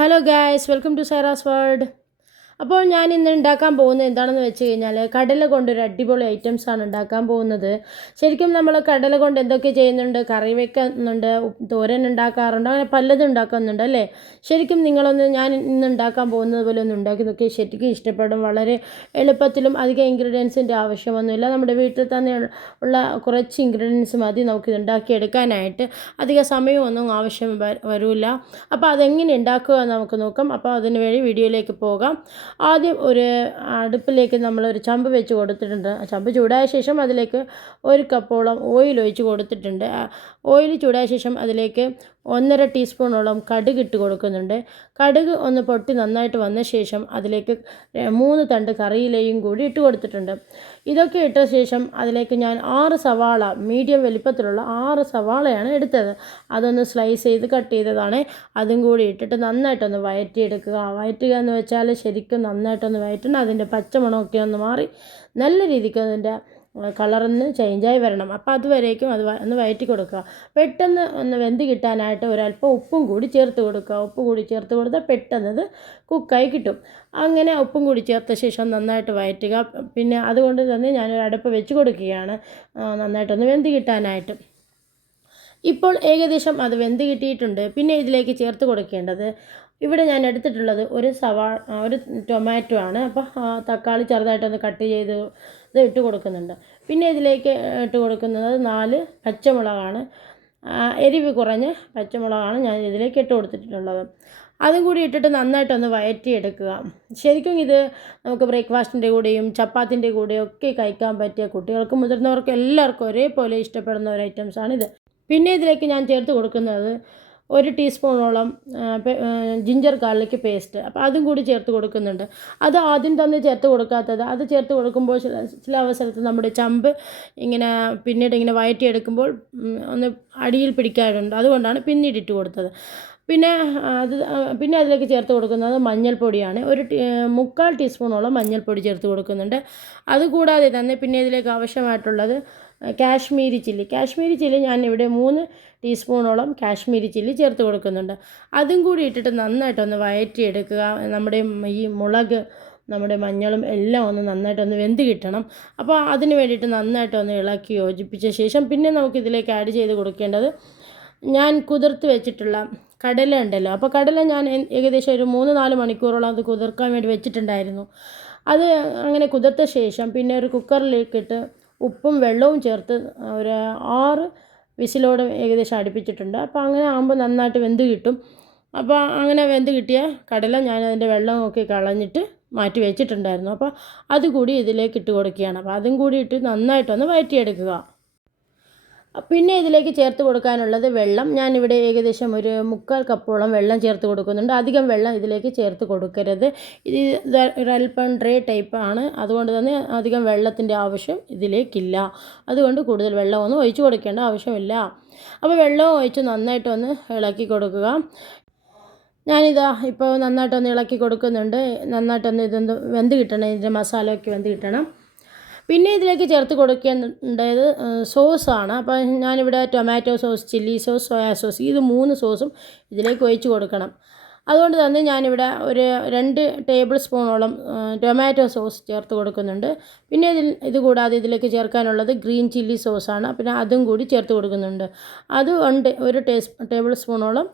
Hello guys, welcome to Saira's world. അപ്പോൾ ഞാൻ ഇന്ന് ഉണ്ടാക്കാൻ പോകുന്നത് എന്താണെന്ന് വെച്ച് കഴിഞ്ഞാൽ കടല കൊണ്ടൊരു അടിപൊളി ഐറ്റംസാണ് ഉണ്ടാക്കാൻ പോകുന്നത്. ശരിക്കും നമ്മൾ കടല കൊണ്ട് എന്തൊക്കെ ചെയ്യുന്നുണ്ട്, കറി വെക്കുന്നുണ്ട്, തോരൻ ഉണ്ടാക്കാറുണ്ട്, അങ്ങനെ പലതും ഉണ്ടാക്കുന്നുണ്ട് അല്ലേ. ശരിക്കും ഞാൻ ഇന്ന് ഉണ്ടാക്കാൻ പോകുന്നത് പോലെ ഒന്ന് ഉണ്ടാക്കി നോക്കി, ശരിക്കും ഇഷ്ടപ്പെടും. വളരെ എളുപ്പത്തിലും അധികം ഇൻഗ്രീഡിയൻസിൻ്റെ ആവശ്യമൊന്നുമില്ല. നമ്മുടെ വീട്ടിൽ തന്നെ ഉള്ള കുറച്ച് ഇൻഗ്രീഡിയൻസ് മതി നമുക്കിത് ഉണ്ടാക്കിയെടുക്കാനായിട്ട്. അധിക സമയമൊന്നും ആവശ്യം വരില്ല. അപ്പോൾ അതെങ്ങനെ ഉണ്ടാക്കുക എന്ന് നമുക്ക് നോക്കാം. അപ്പോൾ അതിന് വേണ്ടി വീഡിയോയിലേക്ക് പോകാം. ആദ്യം ഒരു അടുപ്പിലേക്ക് നമ്മളൊരു ചമ്പ് വെച്ച് കൊടുത്തിട്ടുണ്ട്. ചമ്പ് ചൂടായ ശേഷം അതിലേക്ക് 1 കപ്പോളം ഓയിൽ ഒഴിച്ച് കൊടുത്തിട്ടുണ്ട്. ഓയിൽ ചൂടായ ശേഷം അതിലേക്ക് 1.5 ടീസ്പൂണോളം കടുക് ഇട്ട് കൊടുക്കുന്നുണ്ട്. കടുക് ഒന്ന് പൊട്ടി നന്നായിട്ട് വന്ന ശേഷം അതിലേക്ക് 3 തണ്ട് കറിയിലയും കൂടി ഇട്ട് കൊടുത്തിട്ടുണ്ട്. ഇതൊക്കെ ഇട്ട ശേഷം അതിലേക്ക് ഞാൻ 6 സവാള, മീഡിയം വലിപ്പത്തിലുള്ള 6 സവാളയാണ് എടുത്തത്. അതൊന്ന് സ്ലൈസ് ചെയ്ത് കട്ട് ചെയ്തതാണ്. അതും കൂടി ഇട്ടിട്ട് നന്നായിട്ടൊന്ന് വഴറ്റിയെടുക്കുക. വഴറ്റുക എന്ന് വെച്ചാൽ ശരിക്കും നന്നായിട്ടൊന്ന് വഴറ്റണം. അതിൻ്റെ പച്ചമണമൊക്കെ ഒന്ന് മാറി നല്ല രീതിക്ക് അതിൻ്റെ കളറൊന്ന് ചേഞ്ചായി വരണം. അപ്പോൾ അതുവരേക്കും ഒന്ന് വഴറ്റി കൊടുക്കുക. പെട്ടെന്ന് ഒന്ന് വെന്ത് കിട്ടാനായിട്ട് ഒരല്പം ഉപ്പും കൂടി ചേർത്ത് കൊടുക്കുക. ഉപ്പ് കൂടി ചേർത്ത് കൊടുത്താൽ പെട്ടെന്നത് കുക്കായി കിട്ടും. അങ്ങനെ ഉപ്പും കൂടി ചേർത്ത ശേഷം നന്നായിട്ട് വഴറ്റുക. പിന്നെ അതുകൊണ്ട് തന്നെ ഞാനൊരു അടുപ്പ് വെച്ച് കൊടുക്കുകയാണ് നന്നായിട്ടൊന്ന് വെന്ത് കിട്ടാനായിട്ട്. ഇപ്പോൾ ഏകദേശം അത് വെന്ത് കിട്ടിയിട്ടുണ്ട്. പിന്നെ ഇതിലേക്ക് ചേർത്ത് കൊടുക്കേണ്ടത്, ഇവിടെ ഞാൻ എടുത്തിട്ടുള്ളത് ഒരു ടൊമാറ്റോ ആണ്. അപ്പോൾ തക്കാളി ചെറുതായിട്ടൊന്ന് കട്ട് ചെയ്ത് ഇത് ഇട്ട് കൊടുക്കുന്നുണ്ട്. പിന്നെ ഇതിലേക്ക് ഇട്ട് കൊടുക്കുന്നത് 4 പച്ചമുളകാണ്. എരിവ് കുറഞ്ഞ പച്ചമുളകാണ് ഞാൻ ഇതിലേക്ക് ഇട്ട് കൊടുത്തിട്ടുള്ളത്. അതും കൂടി ഇട്ടിട്ട് നന്നായിട്ടൊന്ന് വഴറ്റിയെടുക്കുക. ശരിക്കും ഇത് നമുക്ക് ബ്രേക്ക്ഫാസ്റ്റിൻ്റെ കൂടെയും ചപ്പാത്തിൻ്റെ കൂടെയും ഒക്കെ കഴിക്കാൻ പറ്റിയ, കുട്ടികൾക്കും മുതിർന്നവർക്കും എല്ലാവർക്കും ഒരേപോലെ ഇഷ്ടപ്പെടുന്ന ഒരു ഐറ്റംസാണിത്. പിന്നെ ഇതിലേക്ക് ഞാൻ ചേർത്ത് കൊടുക്കുന്നത് 1 ടീസ്പൂണോളം ജിഞ്ചർ ഗാർലിക് പേസ്റ്റ്. അപ്പോൾ അതും കൂടി ചേർത്ത് കൊടുക്കുന്നുണ്ട്. അത് ആദ്യം തന്നെ ചേർത്ത് കൊടുക്കാത്തത്, അത് ചേർത്ത് കൊടുക്കുമ്പോൾ ചില അവസരത്തിൽ നമ്മുടെ ചമ്പ് പിന്നീട് ഇങ്ങനെ വഴറ്റിയെടുക്കുമ്പോൾ ഒന്ന് അടിയിൽ പിടിക്കാറുണ്ട്. അതുകൊണ്ടാണ് പിന്നീട് ഇട്ട് കൊടുത്തത്. പിന്നെ അതിലേക്ക് ചേർത്ത് കൊടുക്കുന്നത് മഞ്ഞൾപ്പൊടിയാണ്. 1/4 ടീസ്പൂണോളം മഞ്ഞൾപ്പൊടി ചേർത്ത് കൊടുക്കുന്നുണ്ട്. അതുകൂടാതെ തന്നെ പിന്നെ ഇതിലേക്ക് ആവശ്യമായിട്ടുള്ളത് കാശ്മീരി ചില്ലി ഞാനിവിടെ 3 ടീസ്പൂണോളം കാശ്മീരി ചില്ലി ചേർത്ത് കൊടുക്കുന്നുണ്ട്. അതും കൂടി ഇട്ടിട്ട് നന്നായിട്ടൊന്ന് വഴറ്റിയെടുക്കുക. ഈ മുളക്, നമ്മുടെ മഞ്ഞളും എല്ലാം ഒന്ന് നന്നായിട്ടൊന്ന് വെന്ത് കിട്ടണം. അപ്പോൾ അതിന് വേണ്ടിയിട്ട് നന്നായിട്ടൊന്ന് ഇളക്കി യോജിപ്പിച്ച ശേഷം പിന്നെ നമുക്കിതിലേക്ക് ആഡ് ചെയ്ത് കൊടുക്കേണ്ടത്, ഞാൻ കുതിർത്ത് വെച്ചിട്ടുള്ള കടല ഉണ്ടല്ലോ. അപ്പോൾ കടല ഞാൻ ഏകദേശം ഒരു 3-4 മണിക്കൂറോളം അത് കുതിർക്കാൻ വേണ്ടി വെച്ചിട്ടുണ്ടായിരുന്നു. അത് അങ്ങനെ കുതിർത്ത ശേഷം പിന്നെ ഒരു കുക്കറിലേക്കിട്ട് ഉപ്പും വെള്ളവും ചേർത്ത് ഒരു 6 വിസിലോടെ ഏകദേശം അടുപ്പിച്ചിട്ടുണ്ട്. അപ്പോൾ അങ്ങനെ ആകുമ്പോൾ നന്നായിട്ട് വെന്ത് കിട്ടും. അപ്പോൾ അങ്ങനെ വെന്ത് കിട്ടിയ കടല ഞാൻ അതിൻ്റെ വെള്ളമൊക്കെ കളഞ്ഞിട്ട് മാറ്റി വെച്ചിട്ടുണ്ടായിരുന്നു. അപ്പോൾ അതുകൂടി ഇതിലേക്ക് ഇട്ട് കൊടുക്കുകയാണ്. അപ്പോൾ അതും കൂടി ഇട്ട് നന്നായിട്ടൊന്ന് വഴറ്റിയെടുക്കുക. പിന്നെ ഇതിലേക്ക് ചേർത്ത് കൊടുക്കാനുള്ളത് വെള്ളം. ഞാനിവിടെ ഏകദേശം ഒരു 3/4 കപ്പോളം വെള്ളം ചേർത്ത് കൊടുക്കുന്നുണ്ട്. അധികം വെള്ളം ഇതിലേക്ക് ചേർത്ത് കൊടുക്കരുത്. ഇത് ഒരല്പം ഡ്രൈ ടൈപ്പാണ്. അതുകൊണ്ട് തന്നെ അധികം വെള്ളത്തിൻ്റെ ആവശ്യം ഇതിലേക്കില്ല. അതുകൊണ്ട് കൂടുതൽ വെള്ളമൊന്നും ഒഴിച്ച് കൊടുക്കേണ്ട ആവശ്യമില്ല. അപ്പോൾ വെള്ളവും ഒഴിച്ച് നന്നായിട്ടൊന്ന് ഇളക്കി കൊടുക്കുക. ഞാനിതാ ഇപ്പോൾ നന്നായിട്ടൊന്ന് ഇളക്കി കൊടുക്കുന്നുണ്ട്. നന്നായിട്ടൊന്ന് ഇതൊന്ന് വെന്ത് കിട്ടണം, ഇതിൻ്റെ മസാലയൊക്കെ വെന്ത് കിട്ടണം. പിന്നെ ഇതിലേക്ക് ചേർത്ത് കൊടുക്കേണ്ടത് സോസാണ്. അപ്പോൾ ഞാനിവിടെ tomato sauce, chilli sauce, soya sauce, ഇത് 3 സോസും ഇതിലേക്ക് ഒഴിച്ച് കൊടുക്കണം. അതുകൊണ്ട് തന്നെ ഞാനിവിടെ ഒരു 2 ടേബിൾ സ്പൂണോളം ടൊമാറ്റോ സോസ് ചേർത്ത് കൊടുക്കുന്നുണ്ട്. പിന്നെ ഇതുകൂടാതെ ഇതിലേക്ക് ചേർക്കാനുള്ളത് ഗ്രീൻ ചില്ലി സോസാണ്. പിന്നെ അതും കൂടി ചേർത്ത് കൊടുക്കുന്നുണ്ട്. അത് 1 ടേബിൾ സ്പൂണോളം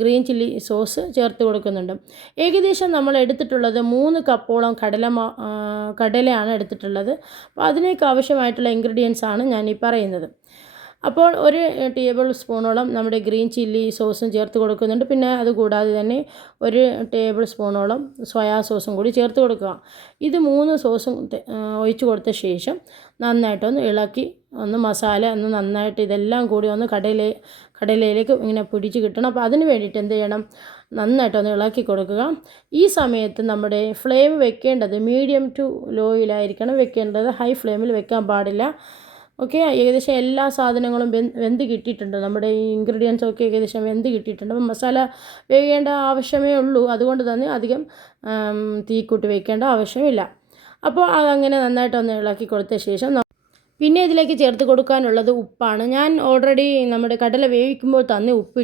ഗ്രീൻ ചില്ലി സോസ് ചേർത്ത് കൊടുക്കുന്നുണ്ട്. ഏകദേശം നമ്മൾ എടുത്തിട്ടുള്ളത് 3 കപ്പോളം കടലയാണ് എടുത്തിട്ടുള്ളത്. അപ്പോൾ അതിലേക്ക് ആവശ്യമായിട്ടുള്ള ഇൻഗ്രീഡിയൻസ് ആണ് ഞാൻ ഈ പറയുന്നത്. അപ്പോൾ 1 ടേബിൾ സ്പൂണോളം നമ്മുടെ ഗ്രീൻ ചില്ലി സോസും ചേർത്ത് കൊടുക്കുന്നുണ്ട്. പിന്നെ അതുകൂടാതെ തന്നെ 1 ടേബിൾ സ്പൂണോളം സോയാ സോസും കൂടി ചേർത്ത് കൊടുക്കുക. ഇത് 3 സോസും ഒഴിച്ച് കൊടുത്ത ശേഷം നന്നായിട്ടൊന്ന് ഇളക്കി മസാല നന്നായിട്ട് ഇതെല്ലാം കൂടി ഒന്ന് കടലയിലേക്ക് ഇങ്ങനെ പിടിച്ച് കിട്ടണം. അപ്പോൾ അതിന് വേണ്ടിയിട്ട് എന്ത് ചെയ്യണം, നന്നായിട്ടൊന്ന് ഇളക്കി കൊടുക്കുക. ഈ സമയത്ത് നമ്മുടെ ഫ്ലെയിം വെക്കേണ്ടത് മീഡിയം ടു ലോയിലായിരിക്കണം വെക്കേണ്ടത്. ഹൈ ഫ്ലെയിമിൽ വെക്കാൻ പാടില്ല. ഓക്കെ, ഏകദേശം എല്ലാ സാധനങ്ങളും വെന്ത് കിട്ടിയിട്ടുണ്ട്. നമ്മുടെ ഈ ഇൻഗ്രീഡിയൻസൊക്കെ ഏകദേശം വെന്ത് കിട്ടിയിട്ടുണ്ട്. അപ്പോൾ മസാല വേകേണ്ട ആവശ്യമേ ഉള്ളൂ. അതുകൊണ്ട് തന്നെ അധികം തീ കൂട്ടി വെക്കേണ്ട ആവശ്യമില്ല. അപ്പോൾ അതങ്ങനെ നന്നായിട്ടൊന്ന് ഇളക്കി കൊടുത്ത ശേഷം പിന്നെ ഇതിലേക്ക് ചേർത്ത് കൊടുക്കാനുള്ളത് ഉപ്പാണ്. ഞാൻ ഓൾറെഡി നമ്മുടെ കടല വേവിക്കുമ്പോൾ തന്നെ ഉപ്പ്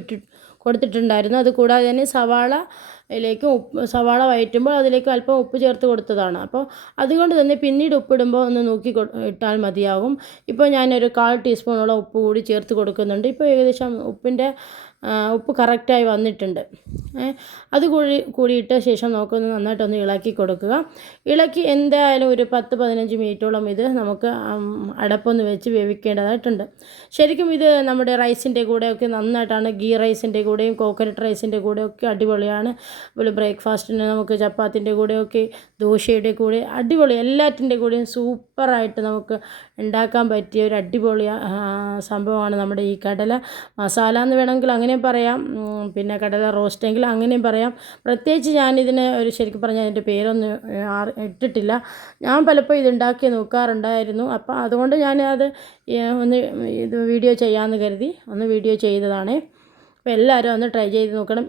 കൊടുത്തിട്ടുണ്ടായിരുന്നു. അതുകൂടാതെ തന്നെ സവാള വഴറ്റുമ്പോൾ അതിലേക്ക് അല്പം ഉപ്പ് ചേർത്ത് കൊടുത്തതാണ്. അപ്പോൾ അതുകൊണ്ട് തന്നെ പിന്നീട് ഉപ്പിടുമ്പോൾ ഒന്ന് നോക്കി ഇട്ടാൽ മതിയാകും. ഇപ്പോൾ ഞാനൊരു 1/4 ടീസ്പൂണോളം ഉപ്പ് കൂടി ചേർത്ത് കൊടുക്കുന്നുണ്ട്. ഇപ്പോൾ ഏകദേശം ഉപ്പ് കറക്റ്റായി വന്നിട്ടുണ്ട്. അത് കൂടിയിട്ട ശേഷം നമുക്കൊന്ന് നന്നായിട്ടൊന്ന് ഇളക്കി കൊടുക്കുക. ഇളക്കി എന്തായാലും ഒരു 10-15 മിനിറ്റോളം ഇത് നമുക്ക് അടപ്പൊന്ന് വെച്ച് വേവിക്കേണ്ടതായിട്ടുണ്ട്. ശരിക്കും ഇത് നമ്മുടെ റൈസിൻ്റെ കൂടെയൊക്കെ നന്നായിട്ടാണ്, ഗീ റൈസിൻ്റെ കൂടെയും കോക്കനട്ട് റൈസിൻ്റെ കൂടെയൊക്കെ അടിപൊളിയാണ്. അതുപോലെ ബ്രേക്ക്ഫാസ്റ്റിന് നമുക്ക് ചപ്പാത്തിൻ്റെ കൂടെയൊക്കെ, ദോശയുടെ കൂടെ അടിപൊളി, എല്ലാറ്റിൻ്റെ കൂടെയും സൂപ്പറായിട്ട് നമുക്ക് ഉണ്ടാക്കാൻ പറ്റിയ ഒരു അടിപൊളി സംഭവമാണ് നമ്മുടെ ഈ കടല മസാല എന്ന് വേണമെങ്കിൽ അങ്ങനെ പറയാം, പിന്നെ കടല റോസ്റ്റെങ്കിൽ അങ്ങനെയും പറയാം. പ്രത്യേകിച്ച് ഞാനിതിന് ശരിക്കും പറഞ്ഞാൽ അതിൻ്റെ പേരൊന്നും ഇട്ടിട്ടില്ല. ഞാൻ പലപ്പോഴും ഇത് ഉണ്ടാക്കി നോക്കാറുണ്ടായിരുന്നു. അപ്പോൾ അതുകൊണ്ട് ഇത് വീഡിയോ ചെയ്യാമെന്ന് കരുതി വീഡിയോ ചെയ്തതാണ്. അപ്പോൾ എല്ലാവരും ഒന്ന് ട്രൈ ചെയ്ത് നോക്കണം.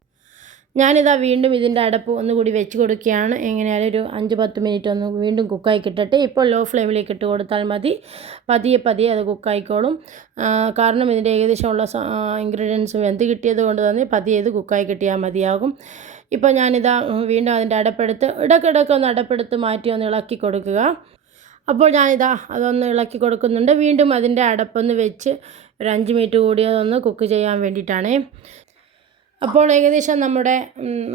ഞാനിതാ വീണ്ടും ഇതിൻ്റെ അടപ്പ് ഒന്നുകൂടി വെച്ച് കൊടുക്കുകയാണ്. എങ്ങനെയായാലും ഒരു 5-10 മിനിറ്റ് ഒന്ന് വീണ്ടും കുക്കായി കിട്ടട്ടെ. ഇപ്പോൾ ലോ ഫ്ലെയിമിലേക്ക് ഇട്ട് കൊടുത്താൽ മതി. പതിയെ അത് കുക്കായിക്കോളും. കാരണം ഇതിൻ്റെ ഏകദേശമുള്ള ഇൻഗ്രീഡിയൻസ് വെന്ത് കിട്ടിയത് കൊണ്ട് തന്നെ പതിയെ ഇത് കുക്കായി കിട്ടിയാൽ മതിയാകും. ഇപ്പോൾ ഞാനിതാ വീണ്ടും അതിൻ്റെ ഇടയ്ക്കിടയ്ക്ക് ഒന്ന് അടപ്പെടുത്ത് മാറ്റി ഒന്ന് ഇളക്കി കൊടുക്കുക. അപ്പോൾ ഞാനിതാ അതൊന്ന് ഇളക്കി കൊടുക്കുന്നുണ്ട്. വീണ്ടും അതിൻ്റെ അടപ്പൊന്ന് വെച്ച് ഒരു 5 മിനിറ്റ് കൂടി അതൊന്ന് കുക്ക് ചെയ്യാൻ വേണ്ടിയിട്ടാണ്. അപ്പോൾ ഏകദേശം നമ്മുടെ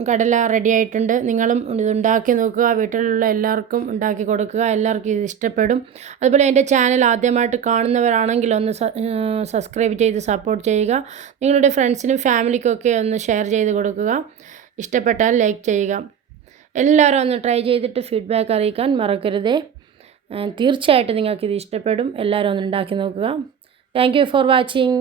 കടല റെഡി ആയിട്ടുണ്ട്. നിങ്ങളും ഇതുണ്ടാക്കി നോക്കുക, വീട്ടിലുള്ള എല്ലാവർക്കും ഉണ്ടാക്കി കൊടുക്കുക, എല്ലാവർക്കും ഇത് ഇഷ്ടപ്പെടും. അതുപോലെ എൻ്റെ ചാനൽ ആദ്യമായിട്ട് കാണുന്നവരാണെങ്കിൽ ഒന്ന് സബ്സ്ക്രൈബ് ചെയ്ത് സപ്പോർട്ട് ചെയ്യുക. നിങ്ങളുടെ ഫ്രണ്ട്സിനും ഫാമിലിക്കൊക്കെ ഒന്ന് ഷെയർ ചെയ്ത് കൊടുക്കുക. ഇഷ്ടപ്പെട്ടാൽ ലൈക്ക് ചെയ്യുക. എല്ലാവരും ഒന്ന് ട്രൈ ചെയ്തിട്ട് ഫീഡ്ബാക്ക് അറിയിക്കാൻ മറക്കരുതേ. തീർച്ചയായിട്ടും നിങ്ങൾക്കിത് ഇഷ്ടപ്പെടും. എല്ലാവരും ഒന്ന് ഉണ്ടാക്കി നോക്കുക. Thank you for watching.